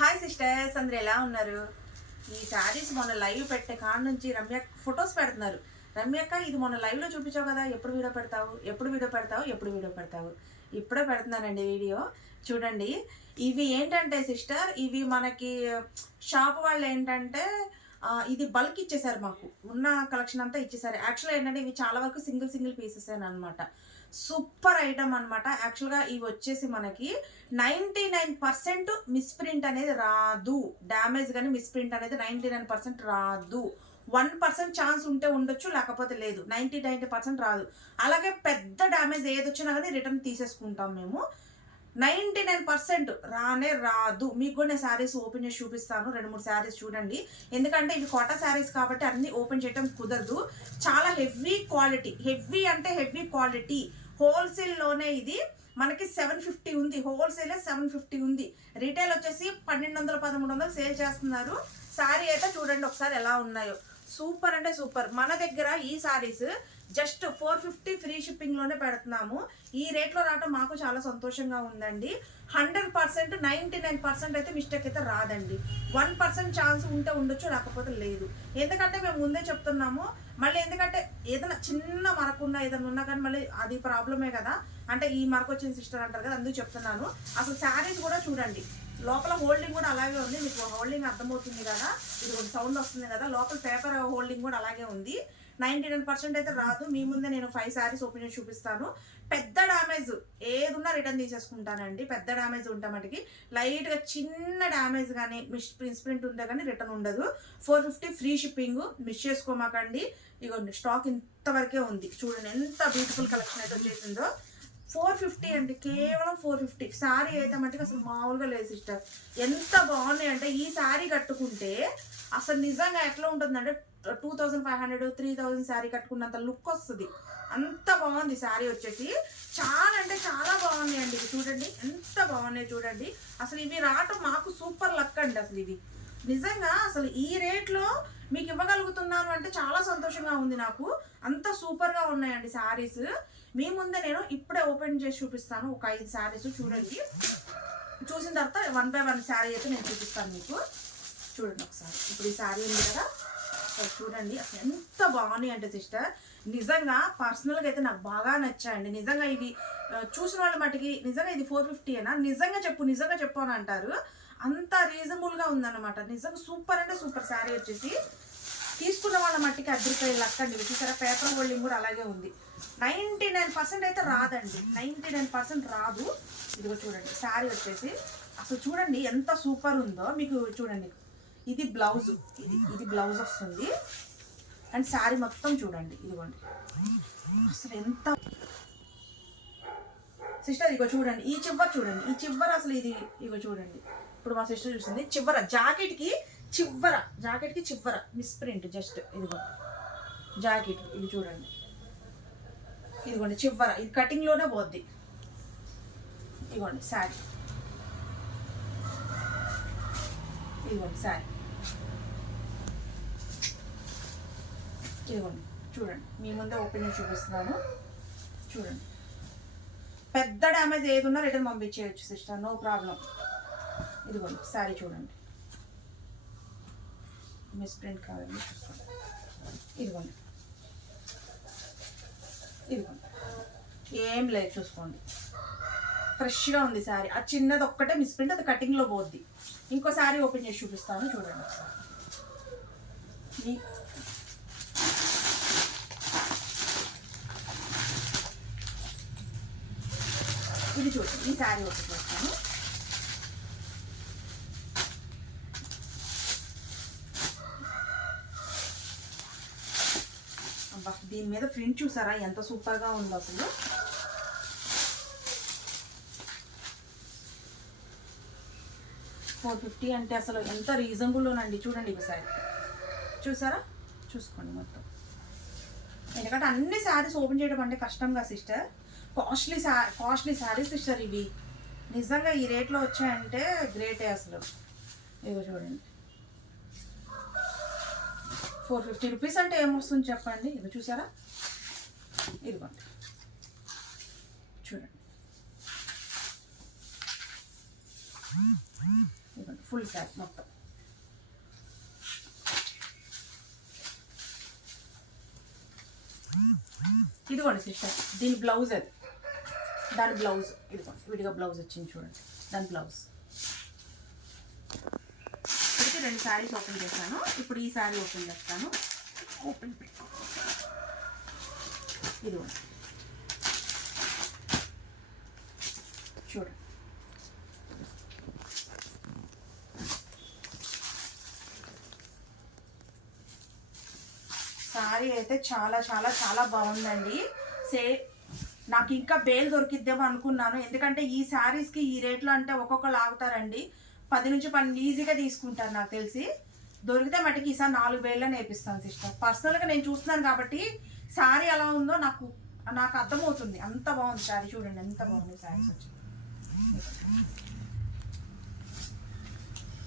Hi sisters అందరు ఎలా ఉన్నారు? ఈ శారీస్ మొన్న లైవ్ పెట్టే కాడ నుంచి రమ్య ఫొటోస్ పెడుతున్నారు. రమ్యక్క ఇది మొన్న లైవ్లో చూపించావు కదా ఎప్పుడు వీడియో పెడతావు? ఎప్పుడు వీడియో పెడతావు? ఎప్పుడు వీడియో పెడతావు? ఇప్పుడే పెడుతున్నానండి వీడియో చూడండి ఇవి ఏంటంటే సిస్టర్ ఇవి మనకి షాప్ వాళ్ళు ఏంటంటే ఇది బల్క్ ఇచ్చేసారు మాకు. ఉన్న కలెక్షన్ అంతా ఇచ్చేసారు యాక్చువల్గా ఏంటంటే ఇవి చాలా వరకు సింగిల్ సింగిల్ పీసెస్ అనమాట సూపర్ ఐటమ్ అనమాట యాక్చువల్గా ఇవి వచ్చేసి మనకి నైంటీ నైన్ పర్సెంట్ మిస్ప్రింట్ అనేది రాదు. డ్యామేజ్ కానీ మిస్ప్రింట్ అనేది నైంటీ నైన్ పర్సెంట్ రాదు. వన్ పర్సెంట్ ఛాన్స్ ఉంటే ఉండొచ్చు లేకపోతే లేదు. నైంటీ నైంటీ పర్సెంట్ రాదు. అలాగే పెద్ద డ్యామేజ్ ఏది వచ్చినా కానీ రిటర్న్ తీసేసుకుంటాం మేము. నైంటీ నైన్ పర్సెంట్ రానే రాదు. మీకు కూడా నేను శారీస్ ఓపెన్ చేసి చూపిస్తాను. రెండు మూడు శారీస్ చూడండి. ఎందుకంటే ఇవి కోటా శారీస్ కాబట్టి అన్ని ఓపెన్ చేయడం కుదరదు. చాలా హెవీ క్వాలిటీ. హెవీ అంటే హెవీ క్వాలిటీ. హోల్సేల్లోనే ఇది. మనకి సెవెన్ ఫిఫ్టీ ఉంది. హోల్సేల్ సెవెన్ ఫిఫ్టీ ఉంది. రీటైల్ వచ్చేసి పన్నెండు వందల పదమూడు వందలు సేల్ చేస్తున్నారు. శారీ అయితే చూడండి ఒకసారి ఎలా ఉన్నాయో. సూపర్ అంటే సూపర్. మన దగ్గర ఈ saris just four fifty free షిప్పింగ్లోనే పెడుతున్నాము. ఈ రేట్లో రావడం మాకు చాలా సంతోషంగా ఉందండి. Hundred percent ninety nine percent అయితే మిస్టేక్ అయితే రాదండి. వన్ పర్సెంట్ ఛాన్స్ ఉంటే ఉండొచ్చు లేకపోతే లేదు. ఎందుకంటే మేము ముందే చెప్తున్నాము మళ్ళీ ఎందుకంటే ఏదైనా చిన్న మరకున్నా ఏదైనా ఉన్నా కానీ మళ్ళీ అది ప్రాబ్లమే కదా. అంటే ఈ మరకు వచ్చిన సిస్టర్ అంటారు కదా అందుకు చెప్తున్నాను. అసలు శారీస్ కూడా చూడండి. లోపల హోల్డింగ్ కూడా అలాగే ఉంది. మీకు హోల్డింగ్ అర్థమవుతుంది కదా? ఇది ఒక సౌండ్ వస్తుంది కదా? లోపల పేపర్ హోల్డింగ్ కూడా అలాగే ఉంది. నైంటీ నైన్ పర్సెంట్ అయితే రాదు. మీ ముందే నేను ఫైవ్ శారీస్ ఓపెన్ చేసి చూపిస్తాను. పెద్ద డ్యామేజ్ ఏదున్నా రిటర్న్ తీసేసుకుంటానండి. పెద్ద డ్యామేజ్ ఉంటే మటుకి. లైట్గా చిన్న డ్యామేజ్ కానీ మిస్ ప్రిన్స్ ప్రింట్ ఉంటే కానీ రిటర్న్ ఉండదు. Four fifty free shipping. Miss చేసుకోమాకండి. ఇగోండి స్టాక్ ఇంతవరకే ఉంది. చూడండి ఎంత బ్యూటిఫుల్ కలెక్షన్ అయితే వచ్చేసిందో. ఫోర్ ఫిఫ్టీ అండి కేవలం ఫోర్ ఫిఫ్టీ. శారీ అయితే మటుకు అసలు మామూలుగా లేదు సిస్టర్. ఎంత బాగున్నాయి అంటే ఈ శారీ కట్టుకుంటే అసలు నిజంగా ఎట్లా ఉంటుందంటే two thousand five hundred three thousand sari కట్టుకున్నంత look వస్తుంది. అంత బాగుంది శారీ వచ్చేసి. చాలా అంటే చాలా బాగున్నాయి అండి చూడండి. ఎంత బాగున్నాయి చూడండి. అసలు ఇవి రావటం మాకు సూపర్ లక్ అండి అసలు ఇవి. నిజంగా అసలు ఈ రేట్లో మీకు ఇవ్వగలుగుతున్నాను అంటే చాలా సంతోషంగా ఉంది నాకు. అంత సూపర్గా ఉన్నాయండి శారీస్ మీ ముందే నేను ఇప్పుడే ఓపెన్ చేసి చూపిస్తాను. ఒక ఐదు శారీస్ చూడండి. చూసిన తర్వాత వన్ బై వన్ శారీ అయితే నేను చూపిస్తాను మీకు. చూడండి ఒకసారి. ఇప్పుడు ఈ శారీ ఉంది కదా. చూడండి అసలు ఎంత బాగున్నాయి అంటే సిస్టర్. నిజంగా పర్సనల్గా అయితే నాకు బాగా నచ్చాయండి. నిజంగా ఇది చూసిన వాళ్ళ మటుకి నిజంగా ఇది ఫోర్ ఫిఫ్టీ అయినా నిజంగా చెప్పు నిజంగా చెప్పు అని అంటారు. అంత రీజనబుల్గా ఉందన్నమాట. నిజంగా సూపర్ అంటే సూపర్ శారీ వచ్చేసి. తీసుకున్న వాళ్ళ మట్టికి అద్దరిపోయి లక్కండి ఇవి చూసారా పేపర్ హోల్డింగ్ కూడా అలాగే ఉంది. నైంటీ నైన్ పర్సెంట్ అయితే రాదండి. నైంటీ నైన్ పర్సెంట్ రాదు. ఇదిగో చూడండి శారీ వచ్చేసి అసలు చూడండి ఎంత సూపర్ ఉందో. మీకు చూడండి ఇది బ్లౌజ్. ఇది ఇది బ్లౌజ్ వస్తుంది. అండ్ శారీ మొత్తం చూడండి ఇదిగోండి. అసలు ఎంత సిస్టర్ ఇగో చూడండి ఈ చివర చూడండి ఈ చివర అసలు ఇది ఇగో చూడండి. ఇప్పుడు మా సిస్టర్ చూసింది చివర జాకెట్కి చివర జాకెట్కి చివర మిస్ ప్రింట్ జస్ట్ ఇదిగో. జాకెట్ ఇది చూడండి. ఇదిగోండి చివర. ఇది కటింగ్లోనే పోద్ది. ఇదిగోండి శారీ ఇదిగోండి శారీ ఇదిగోండి చూడండి. మీ ముందే ఓపెన్ చూపిస్తున్నాను. చూడండి. పెద్ద డ్యామేజ్ ఏది ఉన్నా రిటర్న్ పంపించేయచ్చు సిస్టర్ నో ప్రాబ్లం ఇదిగోండి శారీ చూడండి. మిస్ ప్రింట్ కాదండి ఇదిగోండి. ఇదిగోండి. ఏం లేదు చూసుకోండి. ఫ్రెష్గా ఉంది శారీ ఆ చిన్నది ఒక్కటే మిస్ ప్రింట్ అది కటింగ్లో పోద్ది. ఇంకో శారీ ఓపెన్ చేసి చూపిస్తాను చూడండి ఒకసారి. ఇది చూడండి ఈ శారీ ఒకటి చూస్తాను. అబ్బా దీని మీద ప్రింట్ చూసారా? ఎంత సూపర్గా ఉందో అసలు. ఫోర్ ఫిఫ్టీ అంటే అసలు ఎంత రీజనబుల్లోనండి? చూడండి ఒకసారి. చూసారా? చూసుకోండి మొత్తం. ఎందుకంటే అన్ని శారీస్ ఓపెన్ చేయడం అంటే కష్టంగా సిస్టర్. కాస్ట్లీ శా కాస్ట్లీ శారీస్ సిస్టర్ ఇవి. నిజంగా ఈ రేట్లో వచ్చాయంటే గ్రేటే అసలు. ఇవి చూడండి. ఫోర్ ఫిఫ్టీ రూపీస్ అంటే ఏమొస్తుంది చెప్పండి? ఇది చూసారా? ఇదిగోండి. చూడండి. ఇదిగోండి ఫుల్ ప్యాక్ మొత్తం. ఇదిగోండి సిస్టర్ దీని బ్లౌజ్ అది. దాని బ్లౌజ్ ఇదిగోండి. విడిగా బ్లౌజ్ వచ్చింది చూడండి. దాని బ్లౌజ్. రెండు శారీస్ ఓపెన్ చేశాను. ఇప్పుడు ఈ శారీ ఓపెన్ చేస్తాను. ఓపెన్ ఇది చూడండి శారీ అయితే చాలా చాలా చాలా బాగుందండి. సే నాకు ఇంకా బేల్ దొరికిద్దేమో అనుకున్నాను. ఎందుకంటే ఈ శారీస్కి ఈ రేట్లో అంటే ఒక్కొక్కరు ఆగుతారండి. పది నుంచి పన్నెండు ఈజీగా తీసుకుంటారు నాకు తెలిసి. దొరికితే మటుకి ఈసారి నాలుగు వేల్లో నేర్పిస్తాను సిస్టర్. పర్సనల్గా నేను చూస్తున్నాను కాబట్టి శారీ ఎలా ఉందో నాకు నాకు అర్థమవుతుంది. అంత బాగుంది శారీ చూడండి ఎంత బాగుంది శారీస్ వచ్చి.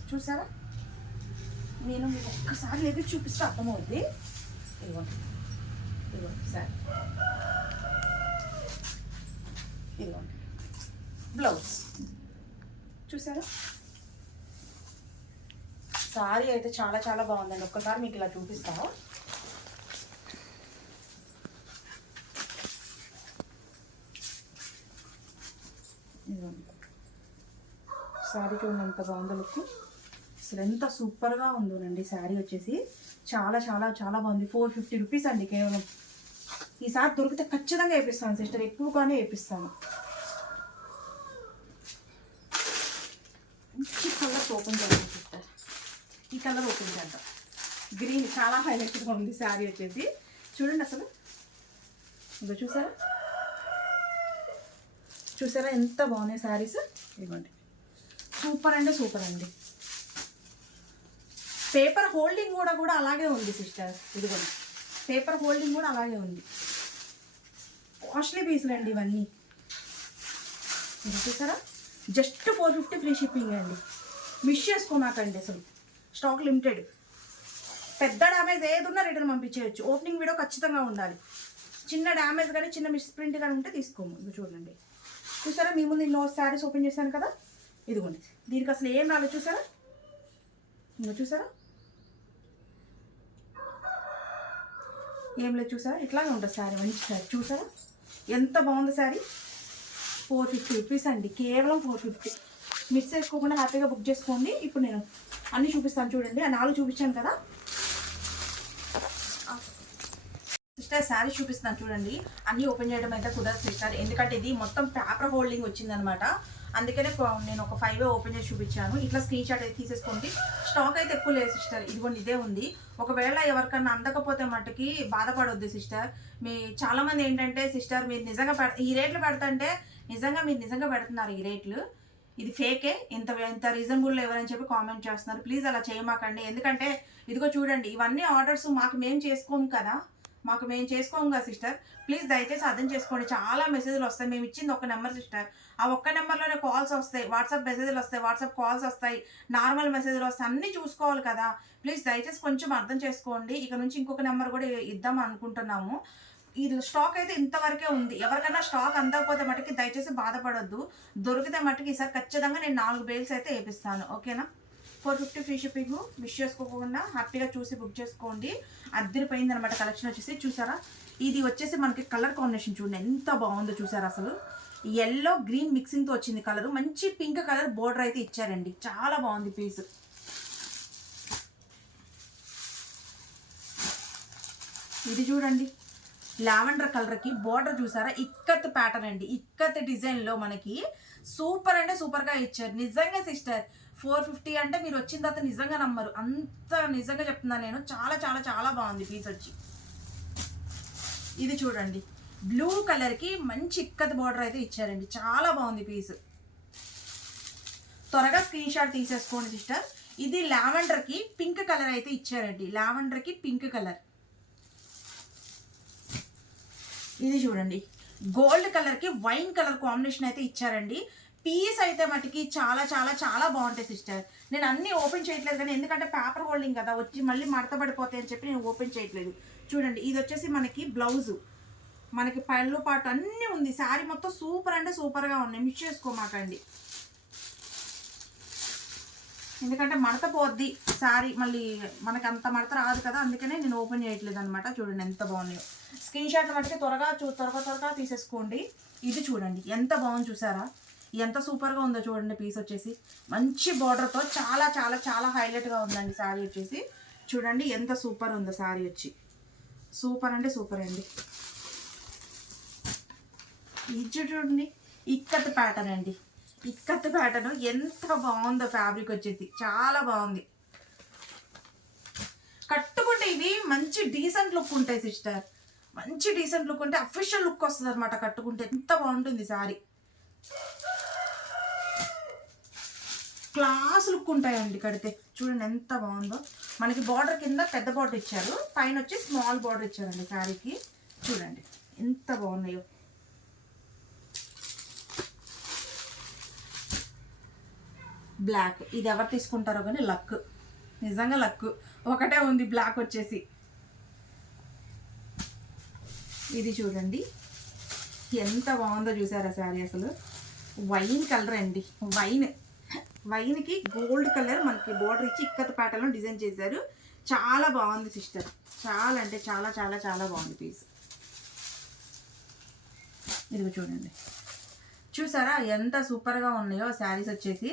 చూసారా? నేను మీకు ఒక్కసారి ఎదురు చూపిస్తే అర్థమవుద్ది. ఇదిగోండి ఇదిగోండి సార్ ఇదిగోండి బ్లౌజ్. చూసారా? సారీ అయితే చాలా చాలా బాగుందండి. ఒక్కసారి మీకు ఇలా చూపిస్తాను ఇదిగోండి. శారీ చూడండి ఎంత బాగుందో లుక్. అసలు ఎంత సూపర్గా ఉందోనండి శారీ వచ్చేసి. చాలా చాలా చాలా బాగుంది. ఫోర్ ఫిఫ్టీ రూపీస్ అండి కేవలం. ఈసారి దొరికితే ఖచ్చితంగా వేపిస్తాను సిస్టర్. ఎక్కువగానే వేపిస్తాను. మంచి కలర్స్ ఓపెన్ చేస్తాను కలర్ ఓపెన్ చేద్దాం గ్రీన్ చాలా హైలైట్గా ఉంది శారీ వచ్చేసి. చూడండి అసలు. ఇంకా చూసారా? చూసారా ఎంత బాగున్నాయి శారీస్? ఇదిగోండి. సూపర్ అండి సూపర్ అండి. పేపర్ హోల్డింగ్ కూడా కూడా అలాగే ఉంది సిస్టర్. ఇదిగోండి. పేపర్ హోల్డింగ్ కూడా అలాగే ఉంది. కాస్ట్లీ పీసులు అండి ఇవన్నీ. చూసారా? Just four fifty free shipping అండి. మిస్ చేసుకోమాకండి అసలు. Stock limited. పెద్ద డ్యామేజ్ ఏదున్నా రిటర్న్ పంపించేయచ్చు. ఓపెనింగ్ వీడియో ఖచ్చితంగా ఉండాలి. చిన్న డ్యామేజ్ కానీ చిన్న మిస్ప్రింట్ కానీ ఉంటే తీసుకోము. ఇది చూడండి. చూసారా? మీ ముందు నో శారీస్ ఓపెన్ చేశాను కదా? ఇదిగోండి. దీనికి అసలు ఏం రాలేదు చూసారా? ఇంకా చూసారా? ఏం లేదు చూసారా? ఇట్లాగే ఉంటుంది శారీ. మంచి శారీ. చూసారా? ఎంత బాగుంది శారీ. ఫోర్ ఫిఫ్టీ రూపీస్ అండి. కేవలం ఫోర్ ఫిఫ్టీ. మిస్ చేసుకోకుండా హ్యాపీగా బుక్ చేసుకోండి. ఇప్పుడు నేను అన్నీ చూపిస్తాను చూడండి. ఆ నాలుగు చూపించాను కదా. సిస్టర్ శారీ చూపిస్తున్నాను చూడండి. అన్నీ ఓపెన్ చేయడం అయితే కుదరదు సిస్టర్ ఎందుకంటే ఇది మొత్తం పేపర్ హోల్డింగ్ వచ్చిందనమాట. అందుకనే నేను ఒక ఫైవ్ ఓపెన్ చేసి చూపించాను. ఇట్లా స్క్రీన్ షాట్ అయితే తీసేసుకోండి. స్టాక్ అయితే ఎక్కువ లేదు సిస్టర్ ఇదిగోండి ఇదే ఉంది. ఒకవేళ ఎవరికన్నా అందకపోతే మట్టుకి బాధపడొద్దు సిస్టర్ మీ చాలామంది ఏంటంటే సిస్టర్ మీరు నిజంగా పెడ ఈ రేట్లు పెడతంటే నిజంగా మీరు నిజంగా పెడుతున్నారు ఈ రేట్లు. ఇది ఫేకే ఇంత ఇంత రీజనబుల్ ఎవరని చెప్పి కామెంట్ చేస్తున్నారు. ప్లీజ్ అలా చేయమాకండి. ఎందుకంటే ఇదిగో చూడండి ఇవన్నీ ఆర్డర్స్ మాకు మేము చేసుకోము కదా. మాకు మేము చేసుకోము కదా సిస్టర్ ప్లీజ్ దయచేసి అర్థం చేసుకోండి. చాలా మెసేజ్లు వస్తాయి. మేము ఇచ్చింది ఒక నెంబర్ సిస్టర్ ఆ ఒక్క నెంబర్లోనే కాల్స్ వస్తాయి. వాట్సాప్ మెసేజ్లు వస్తాయి. వాట్సాప్ కాల్స్ వస్తాయి. నార్మల్ మెసేజ్లు వస్తాయి. అన్నీ చూసుకోవాలి కదా. ప్లీజ్ దయచేసి కొంచెం అర్థం చేసుకోండి. ఇక నుంచి ఇంకొక నెంబర్ కూడా ఇద్దాం అనుకుంటున్నాము. ఈ స్టాక్ అయితే ఇంతవరకే ఉంది. ఎవరికైనా స్టాక్ అందకపోతే మటుకి దయచేసి బాధపడొద్దు. దొరికితే మటుకి ఈసారి ఖచ్చితంగా నేను నాలుగు బేల్స్ అయితే వేపిస్తాను. ఓకేనా? Four fifty free shipping. Miss చేసుకోకుండా హ్యాపీగా చూసి బుక్ చేసుకోండి. అద్దరిపోయింది అనమాట కలెక్షన్ వచ్చేసి. చూసారా? ఇది వచ్చేసి మనకి కలర్ కాంబినేషన్ చూడండి. ఎంత బాగుందో చూసారా అసలు? ఎల్లో గ్రీన్ మిక్సింగ్తో వచ్చింది కలర్. మంచి పింక్ కలర్ బోర్డర్ అయితే ఇచ్చారండి. చాలా బాగుంది పీస్. ఇది చూడండి. లావెండర్ కలర్కి బార్డర్ చూసారా? ఇక్కత్ ప్యాటర్న్ అండి. ఇక్కత్ డిజైన్లో మనకి సూపర్ అంటే సూపర్గా ఇచ్చారు. నిజంగా సిస్టర్ ఫోర్ ఫిఫ్టీ అంటే మీరు వచ్చిన తర్వాత నిజంగా నమ్మరు. అంత నిజంగా చెప్తున్నాను నేను. చాలా చాలా చాలా బాగుంది పీస్ వచ్చి. ఇది చూడండి. బ్లూ కలర్కి మంచి ఇక్కత్ బార్డర్ అయితే ఇచ్చారండి. చాలా బాగుంది పీస్ త్వరగా స్క్రీన్ షాట్ తీసేసుకోండి సిస్టర్. ఇది లావెండర్కి పింక్ కలర్ అయితే ఇచ్చారండి. లావెండర్కి పింక్ కలర్. ఇది చూడండి. గోల్డ్ కలర్కి వైన్ కలర్ కాంబినేషన్ అయితే ఇచ్చారండి. పీస్ అయితే మటుకి చాలా చాలా చాలా బాగుంటాయి సిస్టర్. నేను అన్ని ఓపెన్ చేయట్లేదు కానీ ఎందుకంటే పేపర్ హోల్డింగ్ కదా వచ్చి మళ్ళీ మడత పడిపోతాయి అని చెప్పి నేను ఓపెన్ చేయట్లేదు. చూడండి ఇది వచ్చేసి మనకి బ్లౌజు. మనకి పళ్ళు పాటు అన్నీ ఉంది. శారీ మొత్తం సూపర్ అంటే సూపర్గా ఉన్నాయి. మిస్ చేసుకోమాకండి. ఎందుకంటే మడత పోద్ది శారీ మళ్ళీ మనకి అంత మడత రాదు కదా అందుకనే నేను ఓపెన్ చేయట్లేదు అనమాట చూడండి ఎంత బాగున్నాయో. స్క్రీన్ షాట్ మట్టుకి త్వరగా చూ త్వరగా త్వరగా తీసేసుకోండి. ఇది చూడండి ఎంత బాగుంది చూసారా? ఎంత సూపర్గా ఉందో చూడండి పీస్ వచ్చేసి. మంచి బార్డర్తో చాలా చాలా చాలా హైలైట్గా ఉందండి శారీ వచ్చేసి. చూడండి ఎంత సూపర్ ఉందో శారీ వచ్చి. సూపర్ అంటే సూపర్ అండి. ఇది చూడండి ఇక్కత్ ప్యాటర్న్ అండి. ఇక్కత్ ప్యాటర్న్ ఎంత బాగుందో ఫ్యాబ్రిక్ వచ్చేసి. చాలా బాగుంది. కట్టుకుంటే ఇవి మంచి డీసెంట్ లుక్ ఉంటాయి సిస్టర్ మంచి డీసెంట్ లుక్ ఉంటే అఫీషియల్ లుక్ వస్తుంది అనమాట కట్టుకుంటే. ఎంత బాగుంటుంది సారీ. క్లాస్ లుక్ ఉంటాయండి కడితే. చూడండి ఎంత బాగుందో. మనకి బార్డర్ కింద పెద్ద బార్డర్ ఇచ్చారు. పైన వచ్చి స్మాల్ బార్డర్ ఇచ్చారండి శారీకి చూడండి ఎంత బాగున్నాయో. బ్లాక్ ఇది ఎవరు తీసుకుంటారో కానీ లక్ నిజంగా లక్ ఒకటే ఉంది బ్లాక్ వచ్చేసి. ఇది చూడండి. ఎంత బాగుందో చూసారా శారీ అసలు? వైన్ కలర్ అండి. వైన్ వైన్కి గోల్డ్ కలర్ మనకి బోర్డర్ ఇచ్చి ఇక్కత ప్యాటర్న్లో డిజైన్ చేశారు. చాలా బాగుంది సిస్టర్ చాలా అంటే చాలా చాలా చాలా బాగుంది పీస్ ఇదిగో చూడండి. చూసారా ఎంత సూపర్గా ఉన్నాయో శారీస్ వచ్చేసి.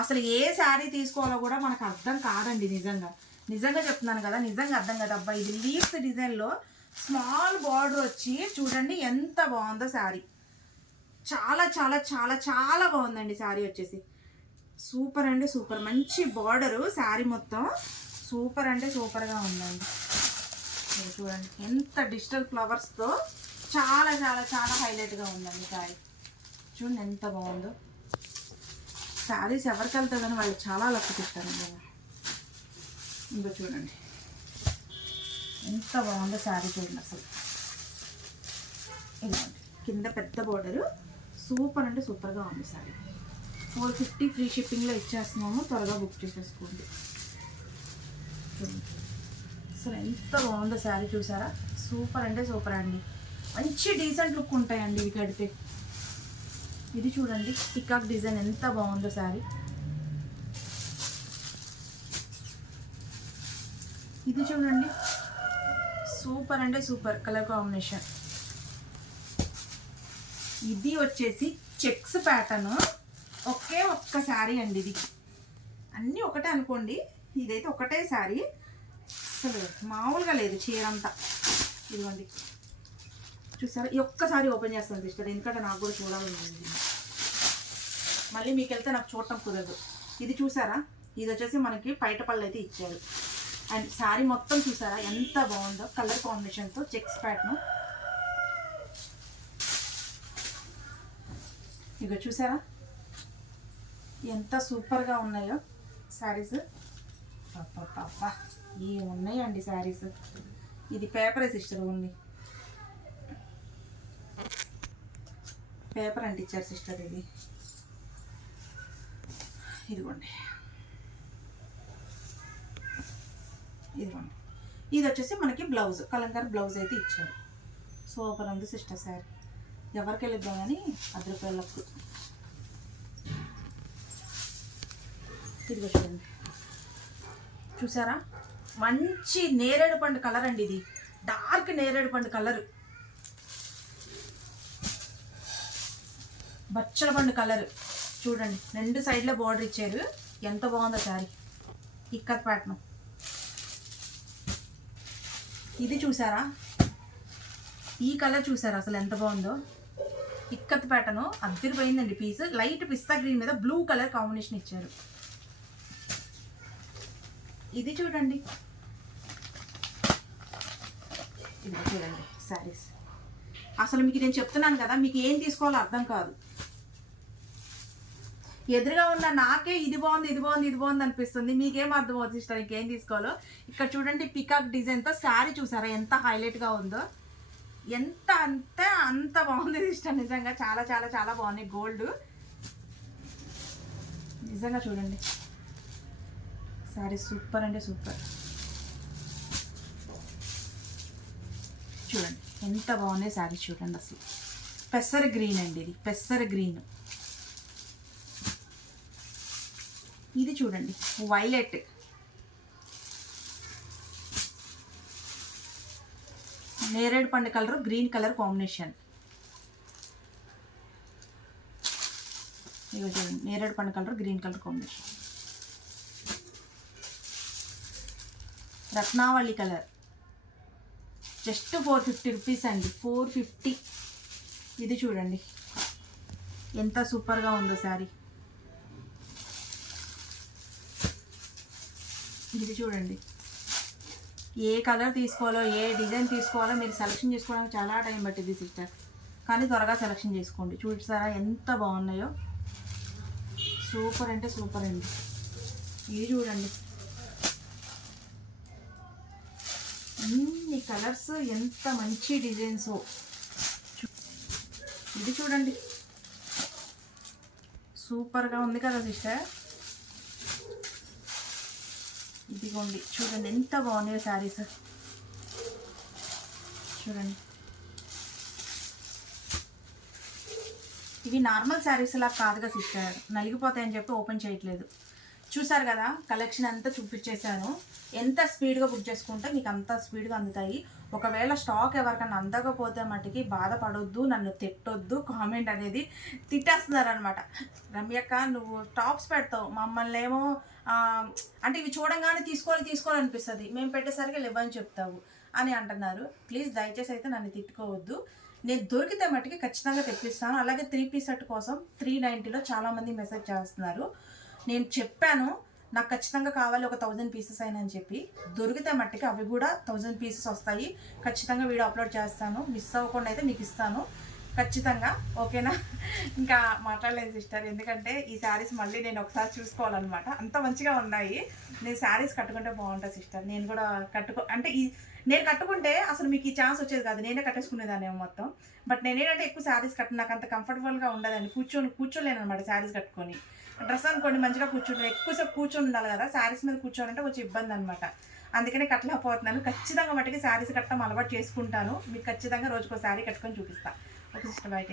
అసలు ఏ శారీ తీసుకోవాలో కూడా మనకు అర్థం కాదండి నిజంగా. నిజంగా చెప్తున్నాను కదా నిజంగా అర్థం కదా. అబ్బా ఇది లీవ్స్ డిజైన్లో స్మాల్ బార్డర్ వచ్చి చూడండి ఎంత బాగుందో శారీ. చాలా చాలా చాలా చాలా బాగుందండి శారీ వచ్చేసి. సూపర్ అంటే సూపర్. మంచి బార్డరు శారీ మొత్తం. సూపర్ అంటే సూపర్గా ఉందండి. చూడండి ఎంత డిజిటల్ ఫ్లవర్స్తో చాలా చాలా చాలా హైలైట్గా ఉందండి శారీ. చూడండి ఎంత బాగుందో. శారీస్ ఎవరికి వెళ్తుందని వాళ్ళు చాలా లక్కు తిట్టారండి. ఇంకా చూడండి. ఎంత బాగుందో శారీ చూడండి అసలు. ఇదిగోండి కింద పెద్ద బోర్డరు సూపర్ అంటే సూపర్గా ఉంది శారీ. ఫోర్ ఫిఫ్టీ ఫ్రీ షిప్పింగ్లో ఇచ్చేస్తున్నాము త్వరగా బుక్ చేసేసుకోండి. అసలు ఎంత బాగుందో శారీ చూసారా? సూపర్ అంటే సూపర్ అండి. మంచి డీసెంట్ లుక్ ఉంటాయండి ఇవి కడితే. ఇది చూడండి పికాక్ డిజైన్ ఎంత బాగుందో శారీ. ఇది చూడండి సూపర్ అంటే సూపర్ కలర్ కాంబినేషన్. ఇది వచ్చేసి చెక్స్ ప్యాటర్న్. ఒకే ఒక్క శారీ అండి ఇది. అన్నీ ఒకటే అనుకోండి ఇదైతే ఒకటే శారీ. అసలు మామూలుగా లేదు చీర అంతా ఇదిగోండి. చూసారా? ఈ ఒక్కసారి ఓపెన్ చేస్తాను సిస్టర్ ఎందుకంటే నాకు కూడా చూడాలని మళ్ళీ మీకు వెళ్తే నాకు చూడటం కుదరదు. ఇది చూసారా? ఇది వచ్చేసి మనకి పైట పళ్ళు అయితే ఇచ్చారు. అండ్ శారీ మొత్తం చూసారా? ఎంత బాగుందో కలర్ కాంబినేషన్తో చెక్స్ ప్యాట్ను ఇక చూసారా? ఎంత సూపర్గా ఉన్నాయో శారీస్. అబ్బా ఏ ఉన్నాయండి శారీస్? ఇది పేపర్ సిస్టర్ ఓన్లీ. పేపర్ అంటించారు సిస్టర్ ఇది. ఇదిగోండి. ఇదిగోండి. ఇది వచ్చేసి మనకి బ్లౌజ్ కలంకార బ్లౌజ్ అయితే ఇచ్చారు. సూపర్ ఉంది సిస్టర్ సారీ. ఎవరికి వెళ్ళిద్దామని కానీ అది రూపాయలకు ఇదిగో చూడండి. చూసారా? మంచి నేరేడు పండు కలర్ అండి ఇది. డార్క్ నేరేడు పండు కలర్. బచ్చల పండు కలర్. చూడండి రెండు సైడ్లో బార్డర్ ఇచ్చారు. ఎంత బాగుందో శారీ ఇక్కత్ ప్యాటర్న్ ఇది చూసారా? ఈ కలర్ చూసారా? అసలు ఎంత బాగుందో? ఇక్కత్ ప్యాటర్న్ అద్దరిపోయిందండి పీస్ లైట్ పిస్తా గ్రీన్ మీద బ్లూ కలర్ కాంబినేషన్ ఇచ్చారు. ఇది చూడండి. ఇది చూడండి శారీస్ అసలు మీకు నేను చెప్తున్నాను కదా మీకు ఏం తీసుకోవాలో అర్థం కాదు. ఎదురుగా ఉన్న నాకే ఇది బాగుంది ఇది బాగుంది ఇది బాగుంది అనిపిస్తుంది. మీకేం అర్థం అవుతుంది సిస్టర్? ఇంకేం తీసుకోవాలో? ఇక్కడ చూడండి పికాక్ డిజైన్తో శారీ చూసారా? ఎంత హైలైట్గా ఉందో. ఎంత అంతే అంత బాగుంది సిస్టర్. నిజంగా చాలా చాలా చాలా బాగున్నాయి. గోల్డ్ నిజంగా చూడండి. శారీ సూపర్ అంటే సూపర్. చూడండి ఎంత బాగున్నాయి శారీ చూడండి అసలు. పెసర గ్రీన్ అండి ఇది. పెసర గ్రీన్. ఇది చూడండి వైలెట్. నేరేడు పండు కలరు గ్రీన్ కలర్ కాంబినేషన్. ఇవి చూడండి నేరేడు పండు colour green colour combination. Ratnavali colour. Just four fifty rupees అండి ఫోర్ ఫిఫ్టీ. ఇది చూడండి ఎంత సూపర్గా ఉందో శారీ. ఇది చూడండి. ఏ కలర్ తీసుకోవాలో ఏ డిజైన్ తీసుకోవాలో మీరు సెలెక్షన్ చేసుకోవడానికి చాలా టైం పట్టింది సిస్టర్. కానీ త్వరగా సెలెక్షన్ చేసుకోండి. చూసారా ఎంత బాగున్నాయో. సూపర్ అంటే సూపర్ అండి. ఇది చూడండి. ఇన్ని కలర్స్ ఎంత మంచి డిజైన్స్. ఇది చూడండి. సూపర్గా ఉంది కదా సిస్టర్. ఇదిగోండి. చూడండి ఎంత బాగున్నాయో శారీస్. చూడండి. ఇవి నార్మల్ శారీస్ లా కాదుగా సిస్టర్. నలిగిపోతాయని చెప్పి ఓపెన్ చేయట్లేదు. చూసారు కదా కలెక్షన్ అంతా చూపించేశాను. ఎంత స్పీడ్గా బుక్ చేసుకుంటే మీకు అంత స్పీడ్గా అందుతాయి. ఒకవేళ స్టాక్ ఎవరికైనా అందకపోతే మటుకి బాధపడొద్దు నన్ను తిట్టొద్దు కామెంట్ అనేది తిట్టేస్తున్నారు అనమాట రమ్యక్క నువ్వు టాప్స్ పెడతావు మమ్మల్ని ఏమో అంటే ఇవి చూడంగానే తీసుకోవాలి తీసుకోవాలనిపిస్తుంది మేము పెట్టేసరికి లేవని చెప్తావు అని అంటున్నారు. ప్లీజ్ దయచేసి అయితే నన్ను తిట్టుకోవద్దు. నేను దొరికితే మటుకి ఖచ్చితంగా తెప్పిస్తాను. అలాగే త్రీ పీస్ సెట్ కోసం త్రీ నైంటీలో చాలామంది మెసేజ్ చేస్తున్నారు. నేను చెప్పాను నాకు ఖచ్చితంగా కావాలి ఒక థౌజండ్ పీసెస్ అయినా అని చెప్పి. దొరికితే మట్టుకి అవి కూడా థౌజండ్ పీసెస్ వస్తాయి. ఖచ్చితంగా వీడియో అప్లోడ్ చేస్తాను. మిస్ అవ్వకుండా అయితే మీకు ఇస్తాను. ఖచ్చితంగా ఓకేనా? ఇంకా మాట్లాడలేదు సిస్టర్ ఎందుకంటే ఈ శారీస్ మళ్ళీ నేను ఒకసారి చూసుకోవాలన్నమాట. అంత మంచిగా ఉన్నాయి. నేను శారీస్ కట్టుకుంటే బాగుంటుంది సిస్టర్ నేను కూడా కట్టుకో అంటే ఈ నేను కట్టుకుంటే అసలు మీకు ఈ ఛాన్స్ వచ్చేది కాదు. నేనే కట్టేసుకునేదాన్ని మొత్తం. బట్ నేనేంటంటే ఎక్కువ శారీస్ కట్టు నాకు అంత కంఫర్టబుల్గా ఉండదండి. కూర్చొని కూర్చోలేను అనమాట శారీస్ కట్టుకొని. డ్రెస్ అనుకోండి మంచిగా కూర్చుంటారు ఎక్కువసేపు కూర్చొని ఉండాలి కదా శారీస్ మీద కూర్చోవాలంటే కొంచెం ఇబ్బంది అనమాట అందుకనే కట్టలేకపోతున్నాను ఖచ్చితంగా మటుకి శారీస్ కట్టడం అలవాటు చేసుకుంటాను. మీకు ఖచ్చితంగా రోజుకో శారీ కట్టుకొని చూపిస్తాను ఒక సిస్టర్ బయట